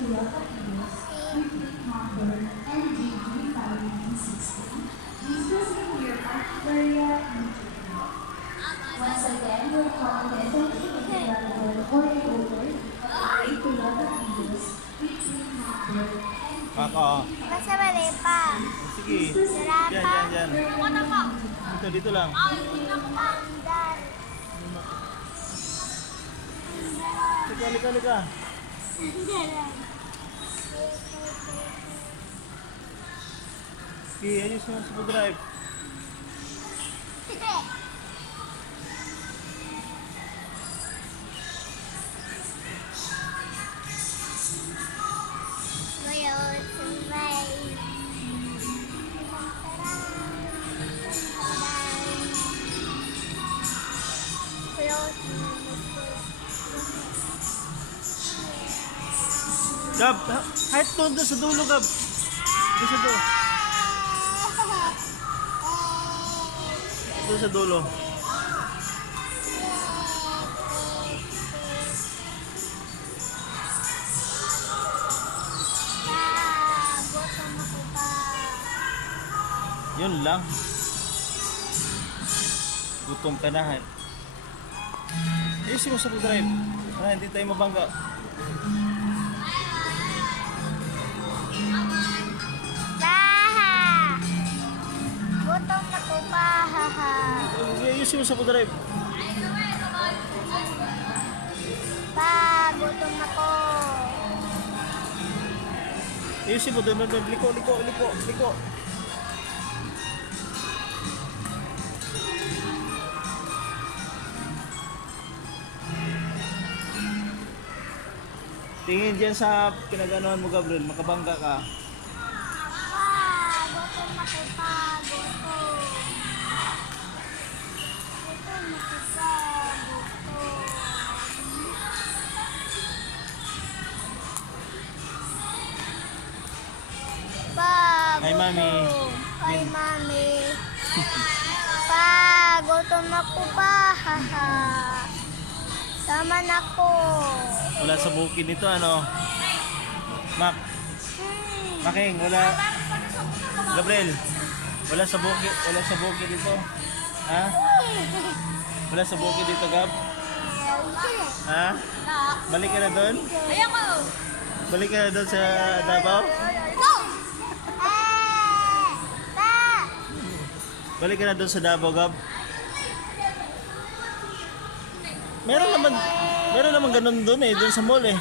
Once again, we're confident that you can develop or over a to lot of videos between number and Ako. Basta mali pa. Sige. Sarap Yan, pa. yan, yan. Dito lang. Andar. Lika, lika, lika. Andaran. Sige, ayos mo sa drive. Ngayon, sabay. Gab, kahit doon sa dulo, Gab. Doon sa dulo. Doon sa dulo. Yun lang. Gutom ka na. Ayusin mo sa drive. Para hindi tayo mabangga. Gutom na po pa, haha. Ayusin mo sa drive. Pa, gutom na ko. Ayusin mo doon. Liko, liko, liko, liko. Tingin dyan sa pinaganoan mo, Gabriel. Makabangga ka. Pa, gutom na ko pa, gutom. Gutom na ko pa, gutom. Pa, Hi, Mami. Hi, Mami. Pa, gutom na ko pa, haha. Tama na ko. Wala sa bukid nito, ano? Mac. Making, wala. Gabriel, wala sa bukid dito. Ha? Wala sa bukid dito, Gab? Ha? Balik ka na doon? Ayoko. Balik ka na doon sa Davao? Go! Pa! Balik ka na doon sa Davao, Gab? Meron naman ganun doon eh, doon sa mall eh.